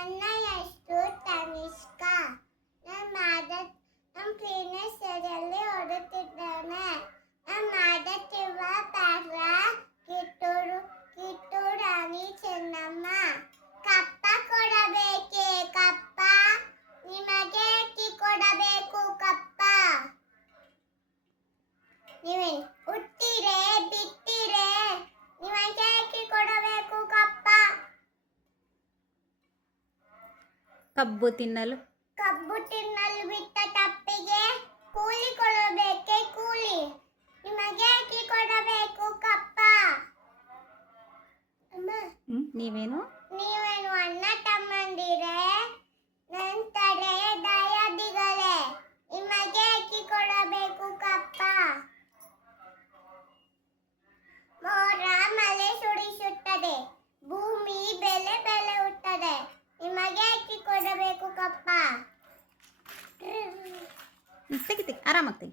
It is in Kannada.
ನನ್ನ ಹೆಸರು ತನಿಷ್ಕಾ. ನಮ್ಮ ಫಿಟ್ನೆಸ್ ಸ್ಟಡಿಯಲ್ಲಿ ಓದುತ್ತಿದ್ದೇನೆ. ನಾನು ಮಾಡುತ್ತಿರುವ ಪಾಠ ಕಿತ್ತೂರು ರಾಣಿ ಚೆನ್ನಮ್ಮ. ಕಪ್ಪ ಕೊಡಬೇಕೆ ಕಪ್ಪ, ನಿಮಗೆ ಅಕ್ಕಿ ಕೊಡಬೇಕು ಕಪ್ಪ. ನೀವೇ ಹುಟ್ಟಿರೆ ಬಿಟ್ಟಿರೆ ನಿಮಗೆ ಅಕ್ಕಿ ಕೊಡಬೇಕು ಕಪ್ಪ. ಕಬ್ಬು ತಿನ್ನಲು ಬಿಟ್ಟ ತಪ್ಪಿಗೆ ಕೂಲಿ ಕೊಡಬೇಕೆ ಕೂಲಿ, ನಿಮಗೆ ಅಕ್ಕಿ ಕೊಡಬೇಕು ಕಪ್ಪ. ಅಮ್ಮ, ನೀವೇನು ಅಣ್ಣ ತಮ್ಮಂದಿರೇ, ನಂತರ ದಯಾದಿಗಳೇ, ನಿಮಗೆ ಅಕ್ಕಿ ಕೊಡಬೇಕು ಕಪ್ಪ. ಮೋಡ ಮಳೆ ಸುರಿಸುತ್ತದೆ, ಭೂಮಿ ಬೆಳೆ ಬೆಳೆಯುತ್ತದೆ, ನಿಮಗೆ ಅಕ್ಕಿ ಕೊಡಬೇಕು ಕಪ್ಪ. ತೆಗಿ ಆರಾಮಾಗ್ತೀವಿ.